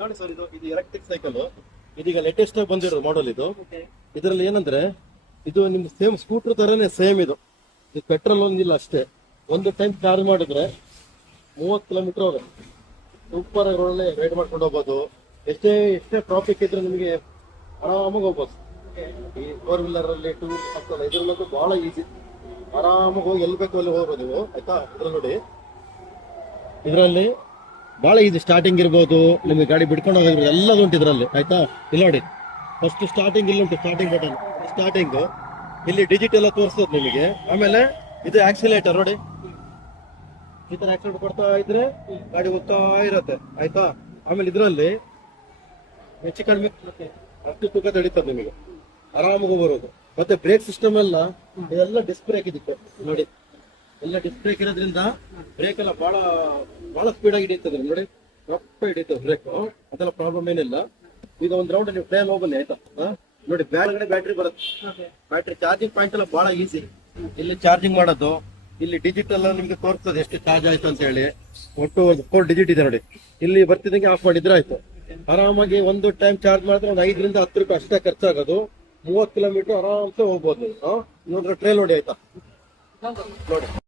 ನೋಡಿ ಸರ್, ಇದು electric cycle. ಇದೀಗ ಲೇಟೆಸ್ಟ್ ಆಗಿ ಬಂದಿರೋ ಮಾಡಲ್ ಇದು. ಇದರಲ್ಲಿ ಏನಂದ್ರೆ ಇದು ನಿಮ್ ಸೇಮ್ ಸ್ಕೂಟರ್ ತರನೇ ಸೇಮ್ ಇದು ಪೆಟ್ರೋಲ್ ಒಂದಿಲ್ಲ ಅಷ್ಟೇ. ಒಂದು ಟೈಮ್ ಚಾರ್ಜ್ ಮಾಡಿದ್ರೆ 30 ಕಿಲೋಮೀಟರ್ ಹೋಗುತ್ತೆ. ಸೂಪರ್ ಆಗಿ ರೋಡಲ್ಲಿ ರೈಡ್ ಮಾಡ್ಕೊಂಡು ಹೋಗ್ಬೋದು. ಎಷ್ಟೇ ಟ್ರಾಫಿಕ್ ಇದ್ರೆ ನಿಮಗೆ ಆರಾಮಾಗಿ ಹೋಗ್ಬೋದು. ಈ 4 ವೀಲರ್ ಅಲ್ಲಿ 2 ವೀಲರ್ ಆಗ್ತಲ್ಲ, ಇದ್ರಲ್ಲಂತೂ ಬಹಳ ಈಸಿ. ಆರಾಮಾಗಿ ಹೋಗಿ ಎಲ್ಲಿ ಬೇಕು ಅಲ್ಲಿ ಹೋಗ್ಬೋದು ನೀವು. ಆಯ್ತಾ, ಇದ್ರಲ್ಲಿ ನೋಡಿ, ಇದರಲ್ಲಿ ಬಹಳ ಈಸಿ. ಸ್ಟಾರ್ಟಿಂಗ್ ಇರ್ಬೋದು, ನಿಮಗೆ ಗಾಡಿ ಬಿಡ್ಕೊಂಡು ಹೋಗೋದು ಎಲ್ಲದು ಉಂಟು ಇದರಲ್ಲಿ. ಆಯ್ತಾ, ಇಲ್ಲಿ ನೋಡಿ, ಫಸ್ಟ್ ಸ್ಟಾರ್ಟಿಂಗ್ ಇಲ್ಲಿ ಉಂಟು, ಸ್ಟಾರ್ಟಿಂಗ್ ಬಟನ್. ಸ್ಟಾರ್ಟಿಂಗ್ ಇಲ್ಲಿ ಡಿಜಿಟ್ ಎಲ್ಲ ತೋರಿಸ್ತದೆ ನಿಮಗೆ. ಆಮೇಲೆ ಇದು ಆಕ್ಸಿಲೇಟರ್ ನೋಡಿ, ಈ ತರ ಆಕ್ಸಿಲೇಟರ್ ಕೊಡ್ತಾ ಇದ್ರೆ ಗಾಡಿ ಹೋಗ್ತಾ ಇರತ್ತೆ. ಆಯ್ತಾ, ಆಮೇಲೆ ಇದರಲ್ಲಿ ಹೆಚ್ಚು ಕಡಿಮೆ 10 ತೂಕ ತಡೀತದೆ ನಿಮಗೆ, ಆರಾಮಾಗಿ ಬರೋದು. ಮತ್ತೆ ಬ್ರೇಕ್ ಸಿಸ್ಟಮ್ ಇದೆಲ್ಲ ಡಿಸ್ಕ್ ಬ್ರೇಕ್ ಇದಕ್ಕೆ ನೋಡಿ. ಎಲ್ಲ ಡಿಸ್ಕ್ ಬ್ರೇಕ್ ಇರೋದ್ರಿಂದ ಬ್ರೇಕ್ ಎಲ್ಲ ಬಹಳ ಸ್ಪೀಡ್ ಆಗಿ ಹಿಡಿಯುತ್ತದೆ ನೋಡಿ. ರಪ್ಪ ಹಿಡಿಯುತ್ತೆ ಬ್ರೇಕ್, ಅದೆಲ್ಲ ಪ್ರಾಬ್ಲಮ್ ಏನಿಲ್ಲ. ಈಗ ಒಂದ್ ರೌಂಡ್ ನೀವು ಟ್ರೈಲ್ ಹೋಗ್ಬನ್ನಿ. ಆಯ್ತಾ, ನೋಡಿ ಬ್ಯಾಗ್ಗಡೆ ಬ್ಯಾಟ್ರಿ ಬರುತ್ತೆ. ಬ್ಯಾಟ್ರಿ ಚಾರ್ಜಿಂಗ್ ಪಾಯಿಂಟ್ ಎಲ್ಲ ಬಹಳ ಈಸಿ. ಇಲ್ಲಿ ಚಾರ್ಜಿಂಗ್ ಮಾಡೋದು, ಇಲ್ಲಿ ಡಿಜಿಟಲ್ ನಿಮ್ಗೆ ತೋರಿಸ್ತದೆ ಎಷ್ಟು ಚಾರ್ಜ್ ಆಯ್ತು ಅಂತ ಹೇಳಿ. ಒಟ್ಟು 4 ಡಿಜಿಟ್ ಇದೆ ನೋಡಿ. ಇಲ್ಲಿ ಬರ್ತಿದಂಗೆ ಆಫ್ ಮಾಡಿದ್ರೆ ಆಯ್ತು. ಆರಾಮಾಗಿ ಒಂದು ಟೈಮ್ ಚಾರ್ಜ್ ಮಾಡಿದ್ರೆ ಒಂದು 5 ರಿಂದ 10 ರೂಪಾಯಿ ಅಷ್ಟೇ ಖರ್ಚಾಗೋದು. 30 ಕಿಲೋಮೀಟರ್ ಆರಾಮ್ಸೆ ಹೋಗ್ಬೋದು. ನೋಡ್ರೆ ಟ್ರೈಲ್ ನೋಡಿ. ಆಯ್ತಾ, ನೋಡಿ.